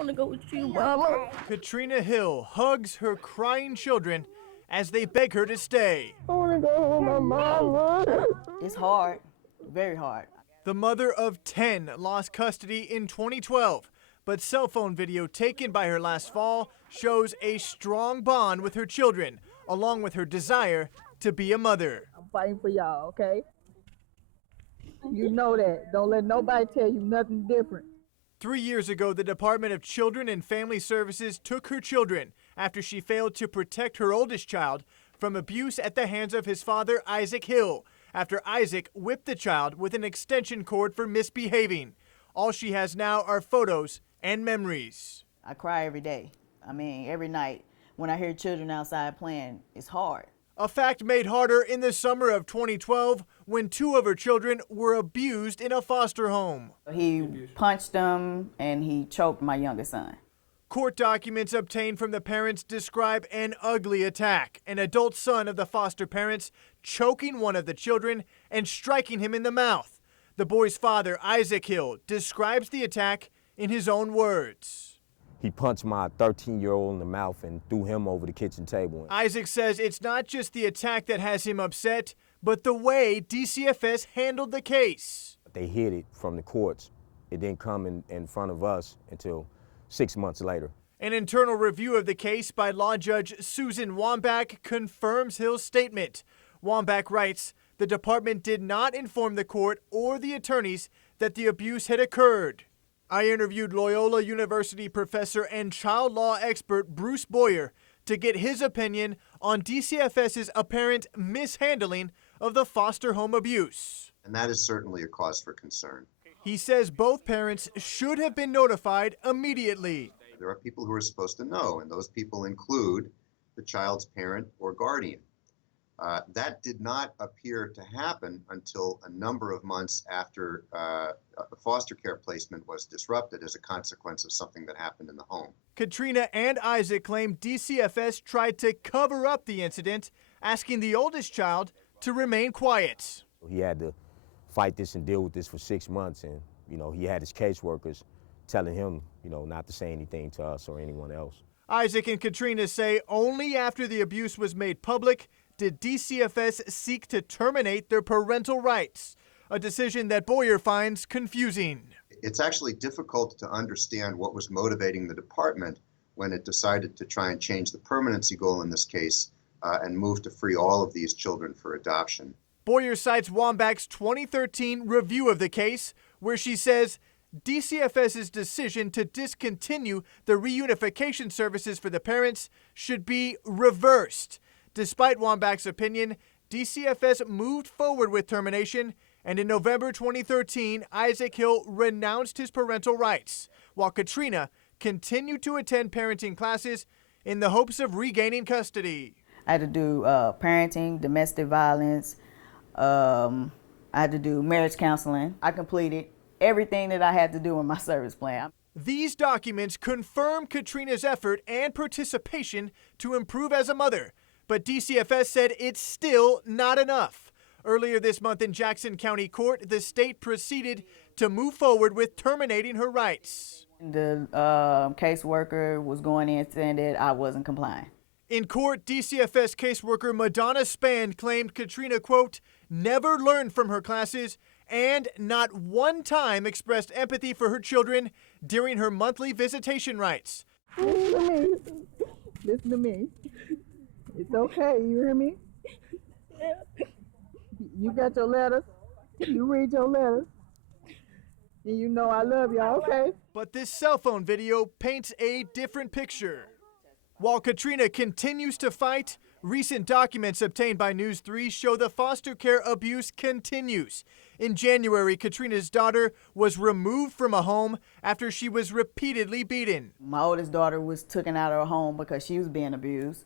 want to go with you, Mama. Katrina Hill hugs her crying children as they beg her to stay. I want to go home with my mama. It's hard, very hard. The mother of 10 lost custody in 2012, but cell phone video taken by her last fall shows a strong bond with her children, along with her desire to be a mother. I'm fighting for y'all, okay? You know that. Don't let nobody tell you nothing different. 3 years ago, the Department of Children and Family Services took her children after she failed to protect her oldest child from abuse at the hands of his father, Isaac Hill, after Isaac whipped the child with an extension cord for misbehaving. All she has now are photos and memories. I cry every day. I mean, every night. When I hear children outside playing, it's hard. A fact made harder in the summer of 2012 when 2 of her children were abused in a foster home. He punched them and he choked my youngest son. Court documents obtained from the parents describe an ugly attack, an adult son of the foster parents choking one of the children and striking him in the mouth. The boy's father, Isaac Hill, describes the attack in his own words. He punched my 13-year-old in the mouth and threw him over the kitchen table. Isaac says it's not just the attack that has him upset, but the way DCFS handled the case. They hid it from the courts. It didn't come in front of us until 6 months later. An internal review of the case by law judge Susan Wambach confirms Hill's statement. Wambach writes, the department did not inform the court or the attorneys that the abuse had occurred. I interviewed Loyola University professor and child law expert Bruce Boyer to get his opinion on DCFS's apparent mishandling of the foster home abuse. And that is certainly a cause for concern. He says both parents should have been notified immediately. There are people who are supposed to know, and those people include the child's parent or guardian. That did not appear to happen until a number of months after the foster care placement was disrupted as a consequence of something that happened in the home. Katrina and Isaac claim DCFS tried to cover up the incident, asking the oldest child to remain quiet. He had to fight this and deal with this for 6 months, and he had his caseworkers telling him not to say anything to us or anyone else. Isaac and Katrina say only after the abuse was made public did DCFS seek to terminate their parental rights, a decision that Boyer finds confusing. It's actually difficult to understand what was motivating the department when it decided to try and change the permanency goal in this case and move to free all of these children for adoption. Boyer cites Wambach's 2013 review of the case, where she says DCFS's decision to discontinue the reunification services for the parents should be reversed. Despite Wambach's opinion, DCFS moved forward with termination, and in November 2013, Isaac Hill renounced his parental rights, while Katrina continued to attend parenting classes in the hopes of regaining custody. I had to do parenting, domestic violence. I had to do marriage counseling. I completed everything that I had to do in my service plan. These documents confirm Katrina's effort and participation to improve as a mother, but DCFS said it's still not enough. Earlier this month in Jackson County Court, the state proceeded to move forward with terminating her rights. The caseworker was going in saying that I wasn't complying. In court, DCFS caseworker Madonna Span claimed Katrina, quote, never learned from her classes and not one time expressed empathy for her children during her monthly visitation rights. Listen to me. Listen to me. It's okay, you hear me? You got your letters. You read your letters. And you know I love y'all, okay? But this cell phone video paints a different picture. While Katrina continues to fight, recent documents obtained by News 3 show the foster care abuse continues. In January, Katrina's daughter was removed from a home after she was repeatedly beaten. My oldest daughter was taken out of her home because she was being abused.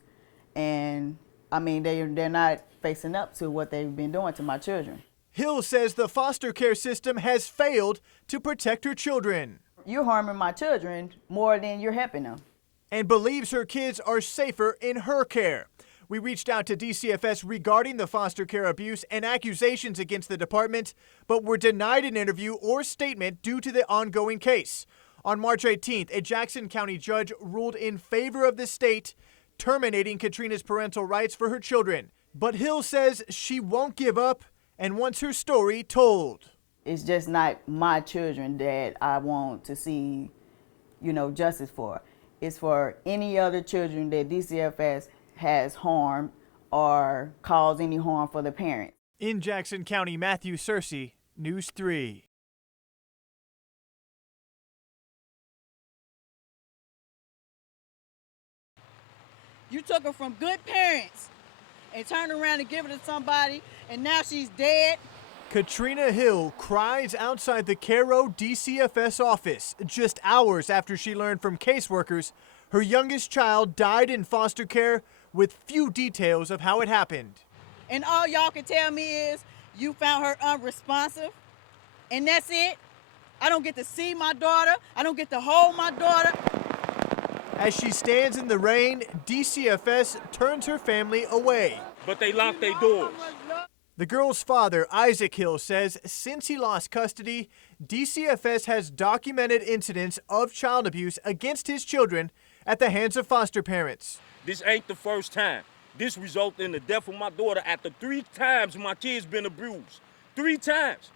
And, I mean, they're not facing up to what they've been doing to my children. Hill says the foster care system has failed to protect her children. You're harming my children more than you're helping them. And believes her kids are safer in her care. We reached out to DCFS regarding the foster care abuse and accusations against the department, but were denied an interview or statement due to the ongoing case. On March 18th, a Jackson County judge ruled in favor of the state, terminating Katrina's parental rights for her children. But Hill says she won't give up and wants her story told. It's just not my children that I want to see, justice for. It's for any other children that DCFS has harmed or caused any harm for the parents. In Jackson County, Matthew Sercy, News 3. You took her from good parents and turned around and give it to somebody, and now she's dead. Katrina Hill cries outside the Cairo DCFS office just hours after she learned from caseworkers her youngest child died in foster care with few details of how it happened. And all y'all can tell me is you found her unresponsive, and that's it. I don't get to see my daughter. I don't get to hold my daughter. As she stands in the rain, DCFS turns her family away. But they locked their doors. The girl's father, Isaac Hill, says since he lost custody, DCFS has documented incidents of child abuse against his children at the hands of foster parents. This ain't the first time. This resulted in the death of my daughter after 3 times my kid's been abused. 3 times.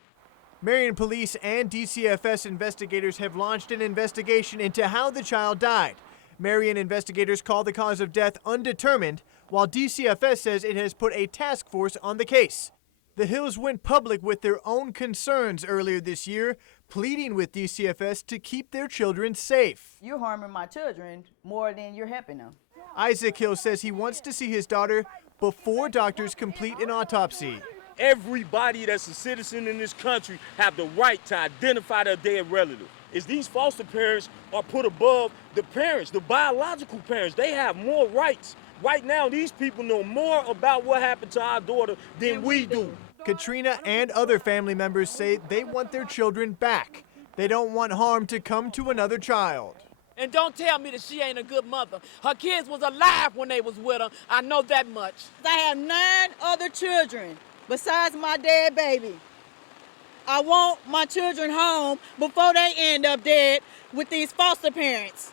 Marion police and DCFS investigators have launched an investigation into how the child died. Marion investigators call the cause of death undetermined, while DCFS says it has put a task force on the case. The Hills went public with their own concerns earlier this year, pleading with DCFS to keep their children safe. You're harming my children more than you're helping them. Isaac Hill says he wants to see his daughter before doctors complete an autopsy. Everybody that's a citizen in this country have the right to identify their dead relative. Is these foster parents are put above the parents, the biological parents. They have more rights. Right now, these people know more about what happened to our daughter than we do. Katrina and other family members say they want their children back. They don't want harm to come to another child. And don't tell me that she ain't a good mother. Her kids was alive when they was with her. I know that much. I have 9 other children besides my dead baby. I want my children home before they end up dead with these foster parents.